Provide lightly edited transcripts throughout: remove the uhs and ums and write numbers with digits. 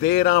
13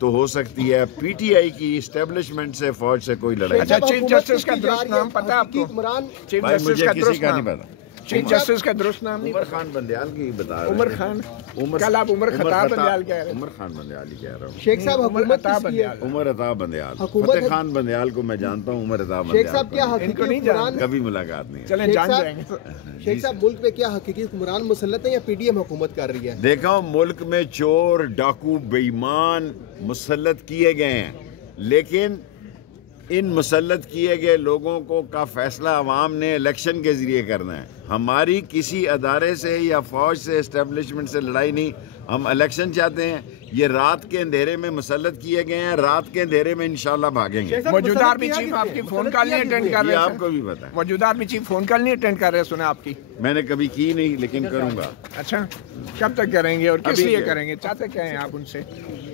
تو ہو سکتی ہے پی ٹی آئی کی اسٹیبلشمنٹ سے فوج سے کوئی لڑائی. اچھا چیف جسٹس کا درست نام پتہ آپ کو؟ چیف بھائی جسٹس مجھے کا کسی درست کا نہیں نام؟ پتا. چیف جسٹس کا درست نام نہیں؟ عمر خان بندیال کی بتا رہے ہیں. عمر خان. کل آپ عمر خطاب بندیال کہہ رہے ہیں. عمر خان بندیال ہی کہہ رہا ہوں. شیخ صاحب حکومت کس کی ہے؟ عمر عطا بندیال. فتح خان بندیال کو میں جانتا ہوں, عمر عطا بندیال شیخ صاحب کیا حقیقی حکمران؟ کبھی ملاقات نہیں. چلیں جان جائیں گے. شیخ صاحب ملک میں کیا حقیقی حکمران مسلط ہے یا پی ڈی ایم حکومت کر رہی ہے؟ دیکھا ملک میں چور ڈاکو بے ایمان مسلط کیے گئے ہیں, لیکن ان مسلط کیے گئے لوگوں کو کا فیصلہ عوام نے الیکشن کے ذریعے کرنا ہے. ہماری کسی ادارے سے یا فوج سے اسٹیبلشمنٹ سے لڑائی نہیں, ہم الیکشن چاہتے ہیں. یہ رات کے اندھیرے میں مسلط کیے گئے ہیں, رات کے اندھیرے میں انشاءاللہ بھاگیں گے. موجودہ آرمی چیف آپ کی فون کال نہیں اٹینڈ کر رہے یہ ہیں؟ آپ کو بھی پتا ہے. موجودہ آرمی چیف فون کال نہیں اٹینڈ کر رہے, سنا آپ کی؟ میں نے کبھی کی نہیں, لیکن کروں گا. اچھا کب تک کریں گے اور کس لیے کریں گے؟ چاہتے کیا ہیں آپ ان سے؟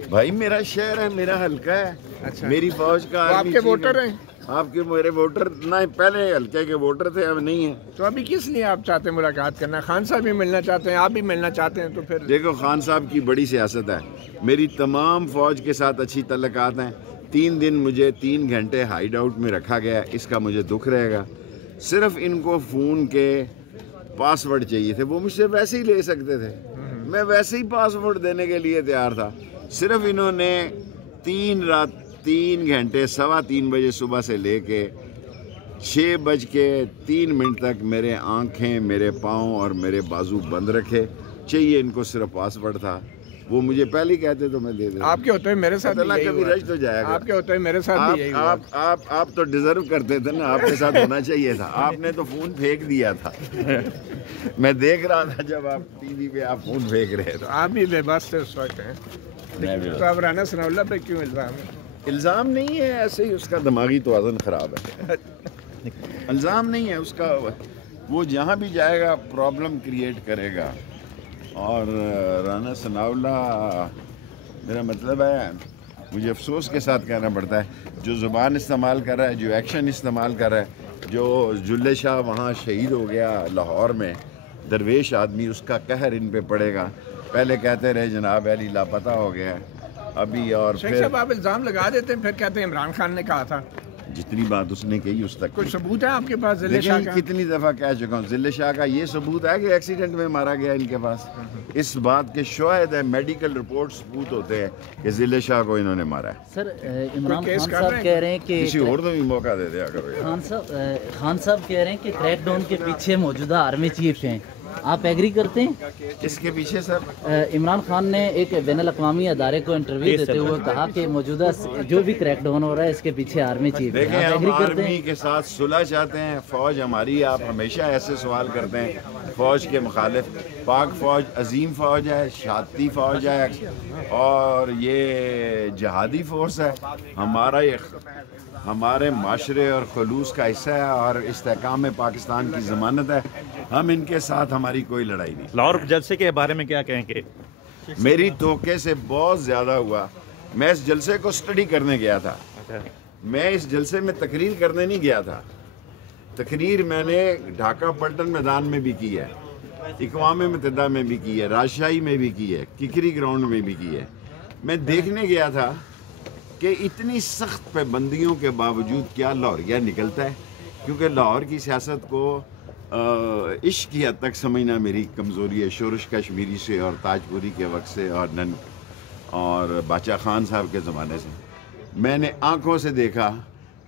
بھائی میرا شہر ہے, میرا حلقہ ہے. اچھا میری فوج کا آپ کے ووٹر ہیں؟ آپ کے میرے ووٹر نہ پہلے حلقے کے ووٹر تھے, اب نہیں ہیں. تو ابھی کس لیے آپ چاہتے ہیں ملاقات کرنا؟ خان صاحب بھی ملنا چاہتے ہیں, آپ بھی ملنا چاہتے ہیں, تو پھر دیکھو خان صاحب کی بڑی سیاست ہے. میری تمام فوج کے ساتھ اچھی تعلقات ہیں. 3 دن مجھے 3 گھنٹے ہائیڈ آؤٹ میں رکھا گیا, اس کا مجھے دکھ رہے گا. صرف ان کو فون کے پاس ورڈ چاہیے تھے, وہ مجھ سے ویسے ہی لے سکتے تھے, میں ویسے ہی پاس ورڈ دینے کے لیے تیار تھا. صرف انہوں نے 3 گھنٹے 3:15 بجے صبح سے لے کے 6:03 تک میرے آنکھیں, میرے پاؤں اور میرے بازو بند رکھے. چاہیے ان کو صرف پاس ورڈ تھا, وہ مجھے پہلے ہی کہتے تو میں دے دیتا. آپ کے ہوتے ہیں میرے ساتھ اللہ کبھی رش تو جائے گا. آپ کے ہوتے ہیں میرے ساتھ بھی یہی ہوا. آپ تو ڈیزرو کرتے تھے نا, آپ کے ساتھ ہونا چاہیے تھا. آپ نے تو فون پھینک دیا تھا. میں دیکھ رہا تھا جب آپ ٹی وی پہ آپ فون پھینک رہے تھے. تو آپ بھی بے بس سے اس وقت ہیں. تو اب رانا ثناء اللہ پہ کیوں الزام ہے؟ الزام نہیں ہے, ایسے ہی اس کا دماغی توازن خراب ہے. الزام نہیں ہے اس کا, وہ جہاں بھی جائے گا پرابلم کریٹ کرے گا. اور رانا ثناء اللہ, میرا مطلب ہے, مجھے افسوس کے ساتھ کہنا پڑتا ہے, جو زبان استعمال کر رہا ہے, جو ایکشن استعمال کر رہا ہے, جو جلے شاہ وہاں شہید ہو گیا لاہور میں, درویش آدمی, اس کا قہر ان پہ پڑے گا. پہلے کہتے رہے جناب علی لاپتہ ہو گیا ابھی, اور شیخ صاحب آپ الزام لگا دیتے ہیں, پھر کہتے ہیں عمران خان نے کہا تھا. جتنی بات اس نے کہی اس تک کوئی ثبوت ہے آپ کے پاس ضلع شاہ کا؟ کتنی دفعہ کہہ چکا ہوں, ضلع شاہ کا یہ ثبوت ہے کہ ایکسیڈنٹ میں مارا گیا ان کے پاس. اس بات کے شواہد ہے, میڈیکل رپورٹ ثبوت ہوتے ہیں کہ ضلع شاہ کو انہوں نے مارا ہے. سر عمران خان صاحب کہہ رہے ہیں کہ کسی اور کو بھی موقع دے دیا کرو. خان صاحب کہہ رہے ہیں کہ کریک ڈاؤن کے پیچھے موجودہ آرمی چیف ہیں, آپ ایگری کرتے ہیں؟ اس کے پیچھے سر عمران خان نے ایک بین الاقوامی ادارے کو انٹرویو دیتے ہوئے کہا کہ موجودہ جو بھی کریک ڈاؤن ہو رہا ہے اس کے پیچھے آرمی چیف ہے. دیکھیں, ہم آرمی کے ساتھ صلح چاہتے ہیں. فوج ہماری, آپ ہمیشہ ایسے سوال کرتے ہیں فوج کے مخالف. پاک فوج عظیم فوج ہے, شہادتی فوج ہے, اور یہ جہادی فورس ہے. ہمارے معاشرے اور خلوص کا حصہ ہے, اور استحکام پاکستان کی ضمانت ہے. ہم ان کے ساتھ ہماری کوئی لڑائی نہیں. لاہور جلسے کے بارے میں کیا کہیں گے؟ میری توقع سے بہت زیادہ ہوا. میں اس جلسے کو سٹڈی کرنے گیا تھا. میں اس جلسے میں تقریر کرنے نہیں گیا تھا. تقریر میں نے ڈھاکہ پلٹن میدان میں بھی کی ہے, اقوام متحدہ میں بھی کی ہے, راجشاہی میں بھی کی ہے, ککری گراؤنڈ میں بھی کی ہے. میں دیکھنے گیا تھا کہ اتنی سخت پابندیوں کے باوجود کیا لاہوریا نکلتا ہے. کیونکہ لاہور کی سیاست کو عشق کی حد تک سمجھنا میری کمزوری ہے, شورش کشمیری سے اور تاج پوری کے وقت سے اور باچا خان صاحب کے زمانے سے. میں نے آنکھوں سے دیکھا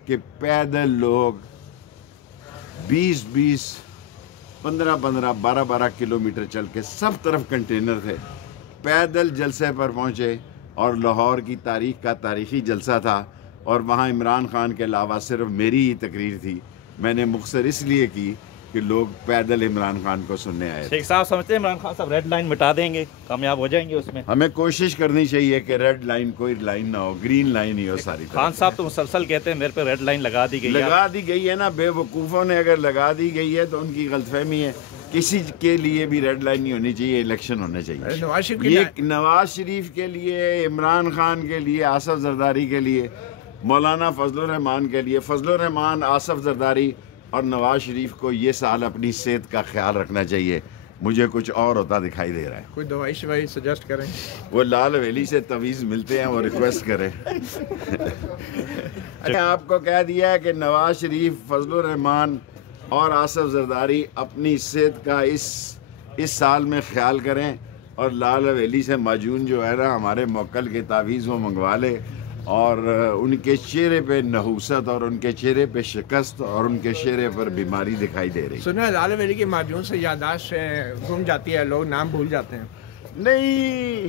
کہ پیدل لوگ 20-20, 15-15, 12-12 کلومیٹر چل کے سب طرف کنٹینر تھے, پیدل جلسے پر پہنچے. اور لاہور کی تاریخ کا تاریخی جلسہ تھا, اور وہاں عمران خان کے علاوہ صرف میری ہی تقریر تھی. میں نے مختصر اس لیے کی کہ لوگ پیدل عمران خان کو سننے آئے. شیخ صاحب سمجھتے ہیں عمران خان صاحب ریڈ لائن مٹا دیں گے, کامیاب ہو جائیں گے اس میں؟ ہمیں کوشش کرنی چاہیے کہ ریڈ لائن کوئی لائن نہ ہو, گرین لائن ہی ہو ساری. خان صاحب تو مسلسل کہتے ہیں میرے پہ ریڈ لائن لگا دی گئی ہے نا. بے وقوفوں نے اگر لگا دی گئی ہے تو ان کی غلط فہمی ہے. کسی کے لیے بھی ریڈ لائن نہیں ہونی چاہیے, الیکشن ہونے چاہیے. یہ نواز شریف کے لیے, عمران خان کے لیے, آصف زرداری کے لیے, مولانا فضل الرحمان کے لیے, فضل الرحمان, آصف زرداری اور نواز شریف کو یہ سال اپنی صحت کا خیال رکھنا چاہیے. مجھے کچھ اور ہوتا دکھائی دے رہا ہے. کوئی دوائی شوائی سجیسٹ کریں. وہ لال ویلی سے تویز ملتے ہیں, وہ ریکویسٹ کریں. آپ کو کہہ دیا ہے کہ نواز شریف, فضل الرحمان اور آصف زرداری اپنی صحت کا اس سال میں خیال کریں, اور لال ویلی سے معجون جو ہے نا ہمارے موکل کے تعویذ وہ منگوا لے, اور ان کے چہرے پہ نحوست اور ان کے چہرے پہ شکست اور ان کے چہرے پر بیماری دکھائی دے رہی. سنا ہے لال ویلی کی معجون سے یادداشت گم جاتی ہے, لوگ نام بھول جاتے ہیں. نہیں,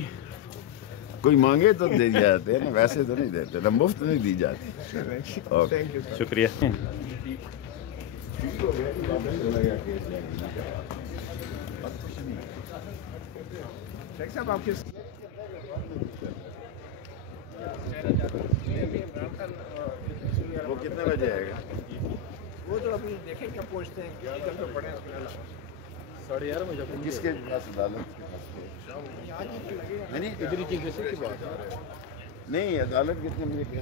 کوئی مانگے تو دے جاتے ہیں نا, ویسے تو نہیں دیتے نا, مفت نہیں دی جاتی. شکریہ. شیخ صاحب آپ کے وہ کتنے بجے آئے گا؟ وہ تو ابھی دیکھیں کب پہنچتے ہیں, ادھر تو پڑے ہیں. 11:30 کس کے پاس عدالت کے پاس نہیں, عدالت کتنے بجے